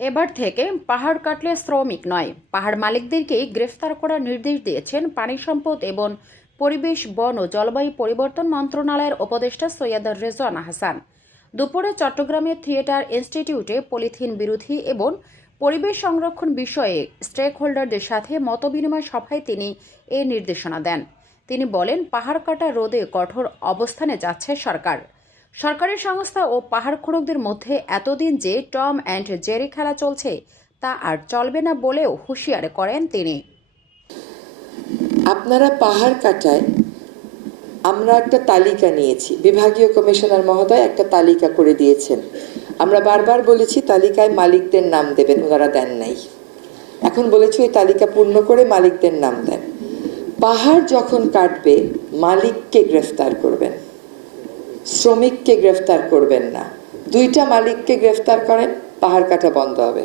এবার থেকে পাহাড় কাটলে শ্রমিক নয়। পাহাড় মালিকদেরকেই গ্রেফতার করার নির্দেশ দিয়েছেন পানি সম্পদ এবং পরিবেশ, বন ও জলবায়ু পরিবর্তন মন্ত্রণালয়ের উপদেষ্টা সৈয়দ রেজওয়ান হাসান। দুপুরে চট্টগ্রামের থিয়েটার ইনস্টিটিউটে পলিথিন বিরোধী এবং পরিবেশ সংরক্ষণ বিষয়ে স্টেক হোল্ডারদের সাথে মতবিনিময় সভায় তিনি এ নির্দেশনা দেন। তিনি বলেন, পাহাড় কাটা রোধে কঠোর অবস্থানে যাচ্ছে সরকার। সরকারি সংস্থা ও পাহাড় খড়কদের মধ্যে এতদিন যে টম অ্যান্ড জেরি খেলা চলছে, তা আর চলবে না বলেও হুঁশিয়ার করেন তিনি। আপনারা পাহাড় কাটায়, আমরা একটা তালিকা নিয়েছি। বিভাগীয় কমিশনার মহোদয় একটা তালিকা করে দিয়েছেন। আমরা বারবার বলেছি, তালিকায় মালিকদের নাম দেবেন, ওনারা দেন নাই। এখন বলেছি, ওই তালিকা পূর্ণ করে মালিকদের নাম দেন। পাহাড় যখন কাটবে, মালিককে গ্রেফতার করবেন। শ্রমিককে গ্রেফতার করবেন না। দুইটা মালিককে গ্রেফতার করেন পাহাড় কাটা বন্ধ হবে।